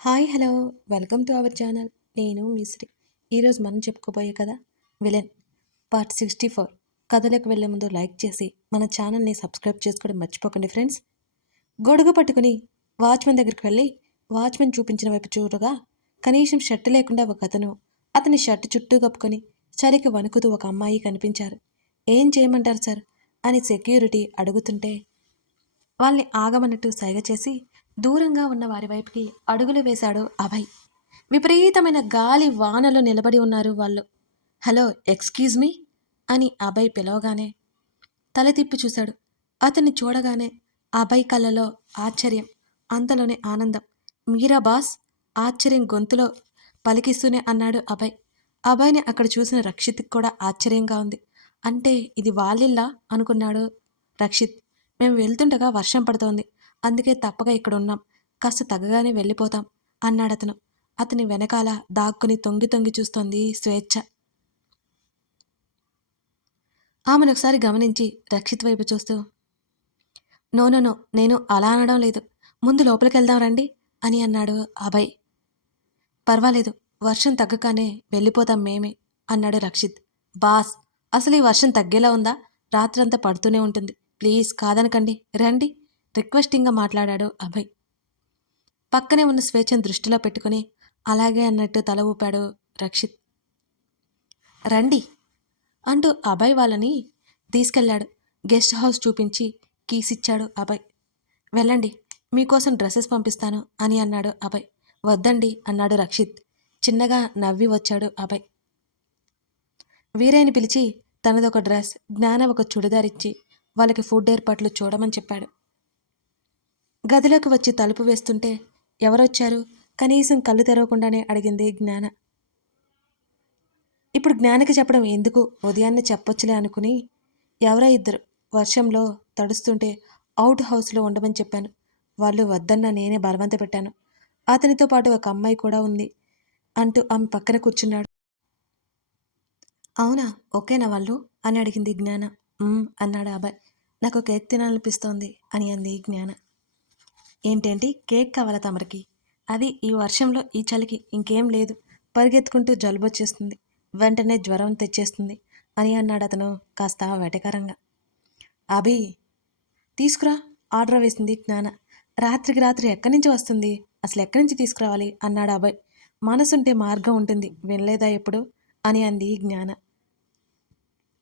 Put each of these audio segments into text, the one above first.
Hi hello welcome to our channel. నేను మిశ్రీ. ఈరోజు మనం చెప్పుకోబోయే కథ విలన్ పార్ట్ 64. కథలోకి వెళ్ళే ముందు లైక్ చేసి మన ఛానల్ని సబ్స్క్రైబ్ చేసుకోవడం మర్చిపోకండి ఫ్రెండ్స్. గొడుగు పట్టుకుని వాచ్మెన్ దగ్గరికి వెళ్ళి వాచ్మెన్ చూపించిన వైపు చూడగా కనీసం షర్టు లేకుండా ఒక అతను అతని షర్టు చుట్టూ కప్పుకొని చలికి వణుకుతూ ఒక అమ్మాయి కనిపించారు. ఏం చేయమంటారు సార్ అని సెక్యూరిటీ అడుగుతుంటే వాళ్ళని ఆగమన్నట్టు సైగ చేసి దూరంగా ఉన్న వారి వైపుకి అడుగులు వేశాడు అభయ్. విపరీతమైన గాలి వానలో నిలబడి ఉన్నారు వాళ్ళు. హలో ఎక్స్క్యూజ్ మీ అని అభయ్ పిలవగానే తల తిప్పి చూశాడు. అతన్ని చూడగానే అభయ్ కళ్ళలో ఆశ్చర్యం, అంతలోనే ఆనందం. మీరా బాస్? ఆశ్చర్యం గొంతులో పలికిస్తూనే అన్నాడు అభయ్. అభయ్ని అక్కడ చూసిన రక్షిత్కి కూడా ఆశ్చర్యంగా ఉంది. అంటే ఇది వాళ్ళిల్లా అనుకున్నాడు రక్షిత్. మేము వెళ్తుండగా వర్షం పడుతోంది, అందుకే తప్పక ఇక్కడ ఉన్నాం, కాస్త తగ్గగానే వెళ్ళిపోతాం అన్నాడతను. అతని వెనకాల దాక్కుని తొంగి తొంగి చూస్తోంది స్వేచ్ఛ. ఆమెను ఒకసారి గమనించి రక్షిత్ వైపు చూస్తూ, నో నో నో, నేను అలా అనడం లేదు, ముందు లోపలికి వెళ్దాం రండి అని అన్నాడు అభయ్. పర్వాలేదు, వర్షం తగ్గగానే వెళ్ళిపోతాం మేమే అన్నాడు రక్షిత్. బాస్, అసలు ఈ వర్షం తగ్గేలా ఉందా? రాత్రంతా పడుతూనే ఉంటుంది, ప్లీజ్ కాదనకండి, రండి రిక్వెస్టింగ్గా మాట్లాడాడు అభయ్. పక్కనే ఉన్న స్వేచ్ఛను దృష్టిలో పెట్టుకుని అలాగే అన్నట్టు తల ఊపాడు రక్షిత్. రండి అంటూ అభయ్ వాళ్ళని తీసుకెళ్లాడు. గెస్ట్ హౌస్ చూపించి కీసిచ్చాడు అభయ్. వెళ్ళండి, మీకోసం డ్రెస్సెస్ పంపిస్తాను అని అన్నాడు అభయ్. వద్దండి అన్నాడు రక్షిత్. చిన్నగా నవ్వి వచ్చాడు అభయ్. వీరయ్యని పిలిచి తనదొక డ్రెస్, జ్ఞాన ఒక చుడిదార్ ఇచ్చి వాళ్ళకి ఫుడ్ ఏర్పాట్లు చూడమని చెప్పాడు. గదిలోకి వచ్చి తలుపు వేస్తుంటే ఎవరొచ్చారు? కనీసం కళ్ళు తెరవకుండానే అడిగింది జ్ఞాన. ఇప్పుడు జ్ఞానకి చెప్పడం ఎందుకు, ఉదయాన్నే చెప్పొచ్చులే అనుకుని ఎవరో ఇద్దరు వర్షంలో తడుస్తుంటే అవుట్ హౌస్లో ఉండమని చెప్పాను. వాళ్ళు వద్దన్న నేనే బలవంత పెట్టాను. అతనితో పాటు ఒక అమ్మాయి కూడా ఉంది అంటూ ఆమె పక్కన కూర్చున్నాడు. అవునా, ఓకేనా వాళ్ళు అని అడిగింది జ్ఞాన. అన్నాడు అబ్బాయి. నాకు కేక్ తినాలనిపిస్తోంది అని అంది జ్ఞాన. ఏంటేంటి, కేక్ కావాలా తమరికి? అది ఈ వర్షంలో ఈ చలికి ఇంకేం లేదు, పరిగెత్తుకుంటూ జలుబొచ్చేస్తుంది, వెంటనే జ్వరం తెచ్చేస్తుంది అని అన్నాడు అతను కాస్త వెటకారంగా. అభి తీసుకురా, ఆర్డర్ వేసింది జ్ఞాన. రాత్రికి రాత్రి ఎక్కడి నుంచి వస్తుంది, అసలు ఎక్కడి నుంచి తీసుకురావాలి అన్నాడు అభయ్. మనసుంటే మార్గం ఉంటుంది, వినలేదా ఎప్పుడు అని అంది జ్ఞాన.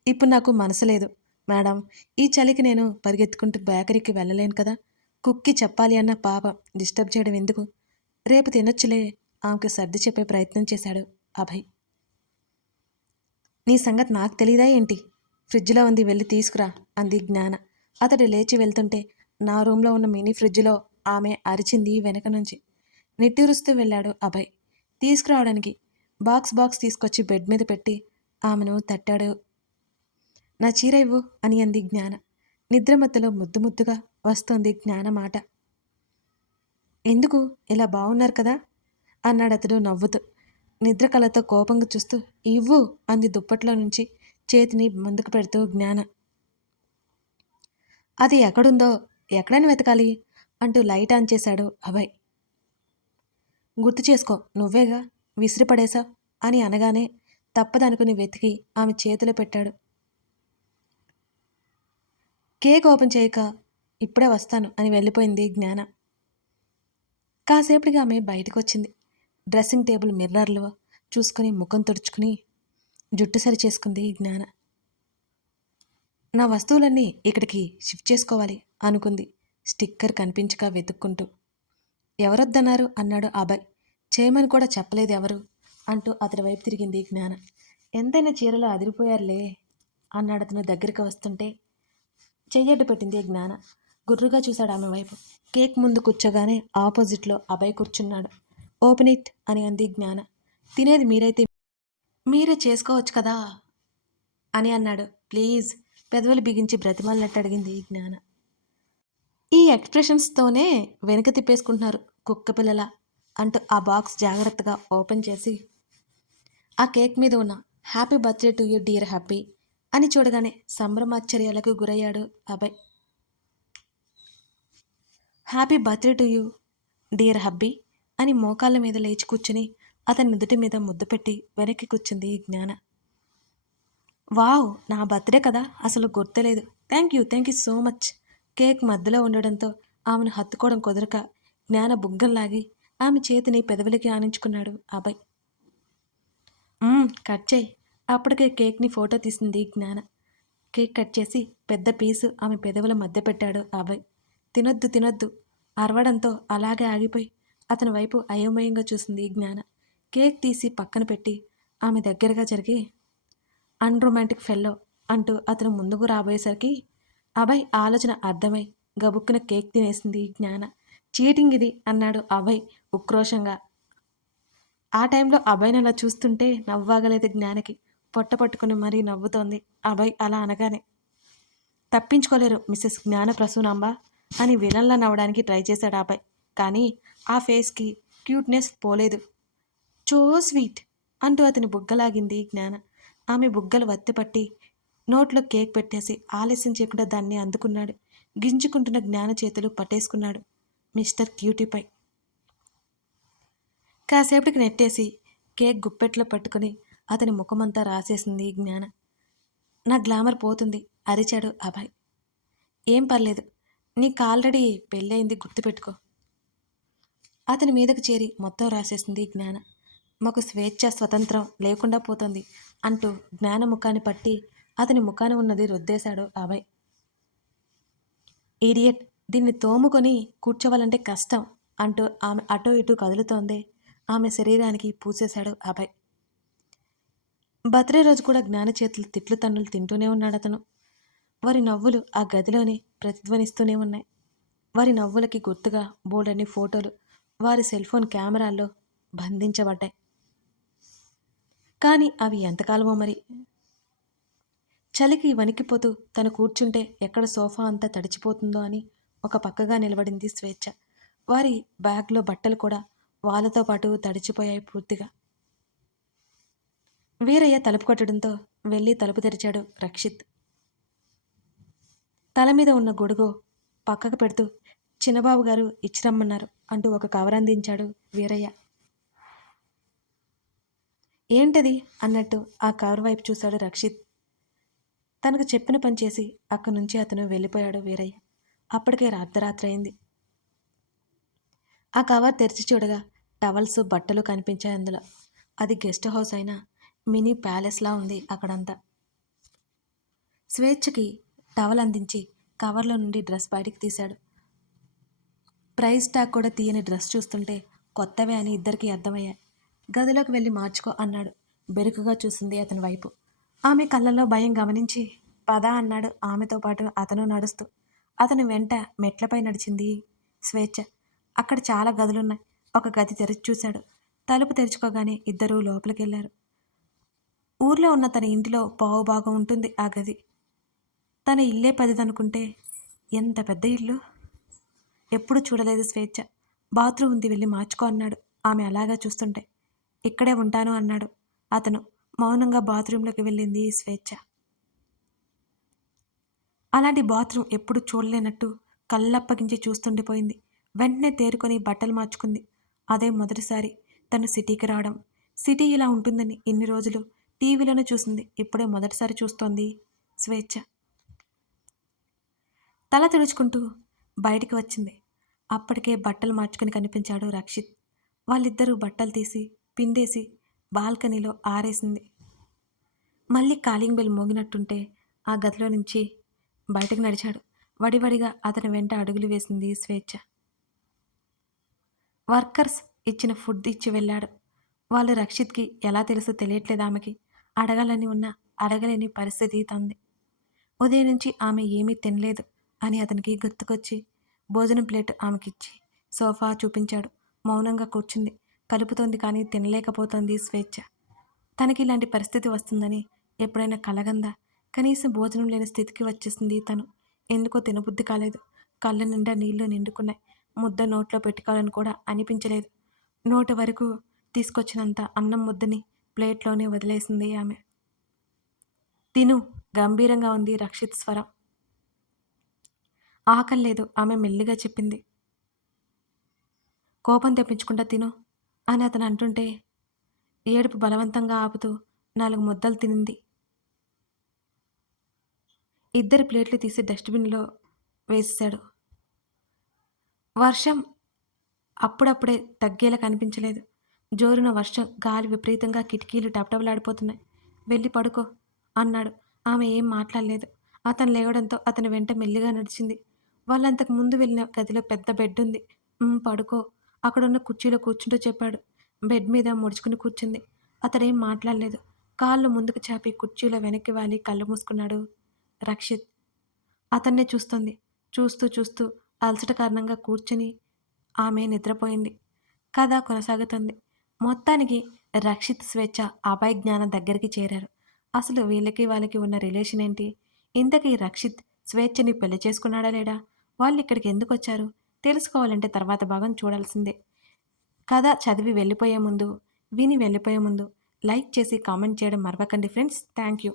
ఇప్పుడు నాకు మనసు లేదు మేడం, ఈ చలికి నేను పరిగెత్తుకుంటూ బేకరీకి వెళ్ళలేను కదా, కుక్కి చెప్పాలి అన్న పాపం డిస్టర్బ్ చేయడం ఎందుకు, రేపు తినొచ్చులే ఆమెకు సర్ది చెప్పే ప్రయత్నం చేశాడు అభయ్. నీ సంగతి నాకు తెలీదా ఏంటి, ఫ్రిడ్జ్లో ఉంది, వెళ్ళి తీసుకురా అంది జ్ఞాన. అతడు లేచి వెళ్తుంటే నా రూమ్లో ఉన్న మినీ ఫ్రిడ్జ్లో ఆమె అరిచింది వెనక నుంచి. నిట్టూరుస్తూ వెళ్ళాడు అభయ్. తీసుకురావడానికి బాక్స్ తీసుకొచ్చి బెడ్ మీద పెట్టి ఆమెను తట్టాడు. నా చీర ఇవ్వు అని అంది జ్ఞాన. నిద్రమత్తులో ముద్దుగా వస్తోంది జ్ఞాన మాట. ఎందుకు, ఇలా బాగున్నారు కదా అన్నాడు అతడు నవ్వుతూ. నిద్ర కళతో కోపంగా చూస్తూ ఇవ్వు అంది దుప్పట్లో నుంచి చేతిని ముందుకు పెడుతూ జ్ఞాన. అది ఎక్కడుందో ఎక్కడని వెతకాలి అంటూ లైట్ ఆన్ చేశాడు అభయ్. గుర్తు చేసుకో, నువ్వేగా విసిరిపడేశా అని అనగానే తప్పదనుకుని వెతికి ఆమె చేతిలో పెట్టాడు. కేక్ ఓపెన్ చేయక ఇప్పుడే వస్తాను అని వెళ్ళిపోయింది జ్ఞాన. కాసేపటిగా ఆమె బయటకు వచ్చింది. డ్రెస్సింగ్ టేబుల్ మిర్రర్లో చూసుకుని ముఖం తుడుచుకుని జుట్టు సరి చేసుకుంది జ్ఞాన. నా వస్తువులన్నీ ఇక్కడికి షిఫ్ట్ చేసుకోవాలి అనుకుంది స్టిక్కర్ కనిపించక వెతుక్కుంటూ. ఎవరొద్దన్నారు అన్నాడు అభయ్. చేయమని కూడా చెప్పలేదు ఎవరు అంటూ అతడి వైపు తిరిగింది జ్ఞాన. ఎంతైనా చీరలో అదిరిపోయారులే అన్నాడు అతను దగ్గరికి వస్తుంటే. చెయ్యడ్డు పెట్టింది జ్ఞాన. గుర్రుగా చూశాడు ఆమె వైపు. కేక్ ముందు కూర్చోగానే ఆపోజిట్లో అభయ్ కూర్చున్నాడు. ఓపెన్ ఇట్ అని అంది జ్ఞాన. తినేది మీరైతే మీరే చేసుకోవచ్చు కదా అని అన్నాడు. ప్లీజ్ పెదవులు బిగించి బ్రతిమాలినట్టు అడిగింది జ్ఞాన. ఈ ఎక్స్ప్రెషన్స్తోనే వెనుక తిప్పేసుకుంటున్నారు కుక్క పిల్లల అంటూ ఆ బాక్స్ జాగ్రత్తగా ఓపెన్ చేసి ఆ కేక్ మీద ఉన్న happy birthday to you dear happy అని చూడగానే సంభ్రమాశ్చర్యాలకు గురయ్యాడు Abhay. Happy birthday to you dear hubby అని మోకాళ్ళ మీద లేచి కూర్చుని అతని నుదుటి మీద ముద్దు పెట్టి వెనక్కి కూర్చుంది జ్ఞాన. వావ్! నా బర్త్‌డే కదా! అసలు గుర్తులేదు. Thank you so much. Cake మధ్యలో ఉండడంతో ఆమెను హత్తుకోవడం కుదరక జ్ఞాన బుగ్గల్లాగి ఆమె చేతిని పెదవులకి ఆనించుకున్నాడు అభయ్. కట్ చేయి. అప్పటికే కేక్‌ని ఫోటో తీసింది జ్ఞాన. కేక్ కట్ చేసి పెద్ద పీసు ఆమె పెదవుల మధ్య పెట్టాడు అభయ్. తినొద్దు అరవడంతో అలాగే ఆగిపోయి అతని వైపు అయోమయంగా చూసింది జ్ఞాన. కేక్ తీసి పక్కన పెట్టి ఆమె దగ్గరగా జరిగి అన్‌రొమాంటిక్ ఫెల్లో అంటూ అతను ముందుకు రాబోయేసరికి అభయ్ ఆలోచన అర్థమై గబుక్కున కేక్ తినేసింది జ్ఞాన. చీటింగ్ ఇది అన్నాడు అభయ్ ఉక్రోషంగా. ఆ టైంలో అభయ్‌ని అలా చూస్తుంటే నవ్వాగలేదు జ్ఞానకి. పొట్ట పట్టుకుని మరీ నవ్వుతోంది అభయ్ అలా అనగానే. తప్పించుకోలేరు మిసెస్ జ్ఞాన ప్రసూనాంబ అని విలన్లా నవ్వడానికి ట్రై చేశాడు అభయ్. కానీ ఆ ఫేస్‌కి క్యూట్‌నెస్ పోలేదు. సో స్వీట్ అంటూ అతని బుగ్గలాగింది జ్ఞాన. ఆమె బుగ్గలు వత్తిపట్టి నోట్లో కేక్ పెట్టేసి ఆలస్యం చేయకుండా దాన్ని అందుకున్నాడు. గింజుకుంటున్న జ్ఞాన చేతులు పట్టేసుకున్నాడు మిస్టర్ క్యూటీపై. కాసేపటికి నెట్టేసి కేక్ గుప్పెట్లో పట్టుకుని అతని ముఖమంతా రాసేసింది జ్ఞాన. నా గ్లామర్ పోతుంది అరిచాడు అభయ్. ఏం పర్లేదు, నీకు ఆల్రెడీ పెళ్ళయింది గుర్తుపెట్టుకో. అతని మీదకు చేరి మొత్తం రాసేసింది జ్ఞాన. మాకు స్వేచ్ఛ స్వతంత్రం లేకుండా పోతుంది అంటూ జ్ఞాన ముఖాన్ని పట్టి అతని ముఖాన ఉన్నది రుద్దేశాడు అభయ్. ఈడియట్, దీన్ని తోముకొని కూర్చోవాలంటే కష్టం అంటూ ఆమె అటూ ఇటూ కదులుతోందే ఆమె శరీరానికి పూసేశాడు అభయ్. బర్త్డే రోజు కూడా జ్ఞాన చేతులు తిట్లు తన్నులు తింటూనే ఉన్నాడు అతను. వారి నవ్వులు ఆ గదిలోనే ప్రతిధ్వనిస్తూనే ఉన్నాయి. వారి నవ్వులకి గుర్తుగా బోల్డన్ని ఫోటోలు వారి సెల్ ఫోన్ కెమెరాల్లో బంధించబడ్డాయి. కానీ అవి ఎంతకాలమో మరి. చలికి వణికిపోతూ తను కూర్చుంటే ఎక్కడ సోఫా అంతా తడిచిపోతుందో అని ఒక పక్కగా నిలబడింది స్వేచ్ఛ. వారి బ్యాగ్లో బట్టలు కూడా వాళ్ళతో పాటు తడిచిపోయాయి పూర్తిగా. వీరయ్య తలుపు కొట్టడంతో వెళ్ళి తలుపు తెరిచాడు రక్షిత్. తల మీద ఉన్న గొడుగు పక్కకు పెడుతూ చిన్నబాబు గారు ఇచ్చిరమ్మన్నారు అంటూ ఒక కవర్ అందించాడు వీరయ్య. ఏంటది అన్నట్టు ఆ కవర్ వైపు చూశాడు రక్షిత్. తనకు చెప్పిన పని చేసి అక్కడి నుంచి అతను వెళ్ళిపోయాడు వీరయ్య. అప్పటికే అర్ధరాత్రి అయింది. ఆ కవర్ తెరిచి చూడగా టవల్స్ బట్టలు కనిపించాయి అందులో. అది గెస్ట్ హౌస్ అయినా మినీ ప్యాలెస్లా ఉంది అక్కడంతా. స్వేచ్ఛకి టవల్ అందించి కవర్లో నుండి డ్రెస్ బయటికి తీశాడు. ప్రైస్ ట్యాగ్ కూడా తీయని డ్రెస్ చూస్తుంటే కొత్తవే అని ఇద్దరికీ అర్థమయ్యాయి. గదిలోకి వెళ్ళి మార్చుకో అన్నాడు. బెరుకుగా చూసింది అతని వైపు. ఆమె కళ్ళల్లో భయం గమనించి పద అన్నాడు ఆమెతో పాటు అతను నడుస్తూ. అతని వెంట మెట్లపై నడిచింది స్వేచ్ఛ. అక్కడ చాలా గదులున్నాయి. ఒక గది తెరిచి చూశాడు. తలుపు తెరుచుకోగానే ఇద్దరూ లోపలికెళ్లారు. ఊర్లో ఉన్న తన ఇంటిలో పావు భాగం ఉంటుంది ఆ గది. తన ఇల్లే పదిదనుకుంటే ఎంత పెద్ద ఇల్లు. ఎప్పుడు చూడలేదు స్వేచ్ఛ. బాత్రూమ్ ఉంది, వెళ్ళి మార్చుకో అన్నాడు ఆమె అలాగా చూస్తుంటే. ఇక్కడే ఉంటాను అన్నాడు అతను. మౌనంగా బాత్రూంలోకి వెళ్ళింది స్వేచ్ఛ. అలాంటి బాత్రూమ్ ఎప్పుడు చూడలేనట్టు కళ్ళప్పగించి చూస్తుండిపోయింది. వెంటనే తేరుకొని బట్టలు మార్చుకుంది. అదే మొదటిసారి తను సిటీకి రావడం. సిటీ ఇలా ఉంటుందని ఇన్ని రోజులు టీవీలోనే చూసింది. ఇప్పుడే మొదటిసారి చూస్తోంది స్వేచ్ఛ. తల తుడుచుకుంటూ బయటికి వచ్చింది. అప్పటికే బట్టలు మార్చుకుని కనిపించాడు రక్షిత్. వాళ్ళిద్దరూ బట్టలు తీసి పిండేసి బాల్కనీలో ఆరేసింది. మళ్ళీ కాలింగ్ బెల్ మోగినట్టుంటే ఆ గదిలో నుంచి బయటకు నడిచాడు. వడివడిగా అతని వెంట అడుగులు వేసింది స్వేచ్ఛ. వర్కర్స్ ఇచ్చిన ఫుడ్ ఇచ్చి వెళ్ళాడు. వాళ్ళు రక్షిత్కి ఎలా తెలుసో తెలియట్లేదు ఆమెకి. అడగాలని ఉన్నా అడగలేని పరిస్థితి తంది. ఉదయం నుంచి ఆమె ఏమీ తినలేదు అని అతనికి గుర్తుకొచ్చి భోజనం ప్లేట్ ఆమెకిచ్చి సోఫా చూపించాడు. మౌనంగా కూర్చుంది. కలుపుతోంది కానీ తినలేకపోతోంది స్వేచ్ఛ. తనకి ఇలాంటి పరిస్థితి వస్తుందని ఎప్పుడైనా కలగందా? కనీసం భోజనం లేని స్థితికి వచ్చేసింది తను. ఎందుకో తినబుద్ధి కాలేదు. కళ్ళ నిండా నీళ్లు నిండుకున్నాయి. ముద్ద నోట్లో పెట్టుకోవాలని కూడా అనిపించలేదు. నోటి వరకు తీసుకొచ్చినంత అన్నం ముద్దని ప్లేట్లోనే వదిలేసింది ఆమె. తిను, గంభీరంగా ఉంది రక్షిత్ స్వరం. ఆకలి లేదు ఆమె మెల్లిగా చెప్పింది. కోపం తెప్పించకుండా తిను అని అతను అంటుంటే ఏడుపు బలవంతంగా ఆపుతూ 4 ముద్దలు తినింది. ఇద్దరి ప్లేట్లు తీసి డస్ట్‌బిన్‌లో వేసేశాడు. వర్షం అప్పుడప్పుడే తగ్గేలా కనిపించలేదు. జోరున వర్షం, గాలి విపరీతంగా కిటికీలు టపటపలాడిపోతున్నాయి. "వెళ్ళి పడుకో" అన్నాడు. ఆమె ఏం మాట్లాడలేదు. అతను లేవడంతో అతని వెంట మెల్లిగా నడిచింది. వాళ్ళంతకు ముందు వెళ్ళిన గదిలో పెద్ద బెడ్డుంది. పడుకో" అక్కడున్న కుర్చీలో కూర్చుంటూ చెప్పాడు. బెడ్ మీద ముడుచుకుని కూర్చుంది. అతడేం మాట్లాడలేదు. కాళ్ళు ముందుకు చాపి కుర్చీలో వెనక్కి వాలి కళ్ళు మూసుకున్నాడు రక్షిత్. అతన్నే చూస్తోంది. చూస్తూ చూస్తూ అలసట కారణంగా కూర్చుని ఆమె నిద్రపోయింది. కథ కొనసాగుతుంది. మొత్తానికి రక్షిత్, స్వేచ్ఛ అభయ్ జ్ఞానం దగ్గరికి చేరారు. అసలు వీళ్ళకి వాళ్ళకి ఉన్న రిలేషన్ ఏంటి? ఇంతకీ రక్షిత్ స్వేచ్ఛని పెళ్లి చేసుకున్నాడా లేడా? వాళ్ళిక్కడికి ఎందుకొచ్చారు? తెలుసుకోవాలంటే తర్వాత భాగం చూడాల్సిందే. కథ చదివి వెళ్ళిపోయే ముందు, విని వెళ్ళిపోయే ముందు లైక్ చేసి కామెంట్ చేయడం మరవకండి ఫ్రెండ్స్. Thank you.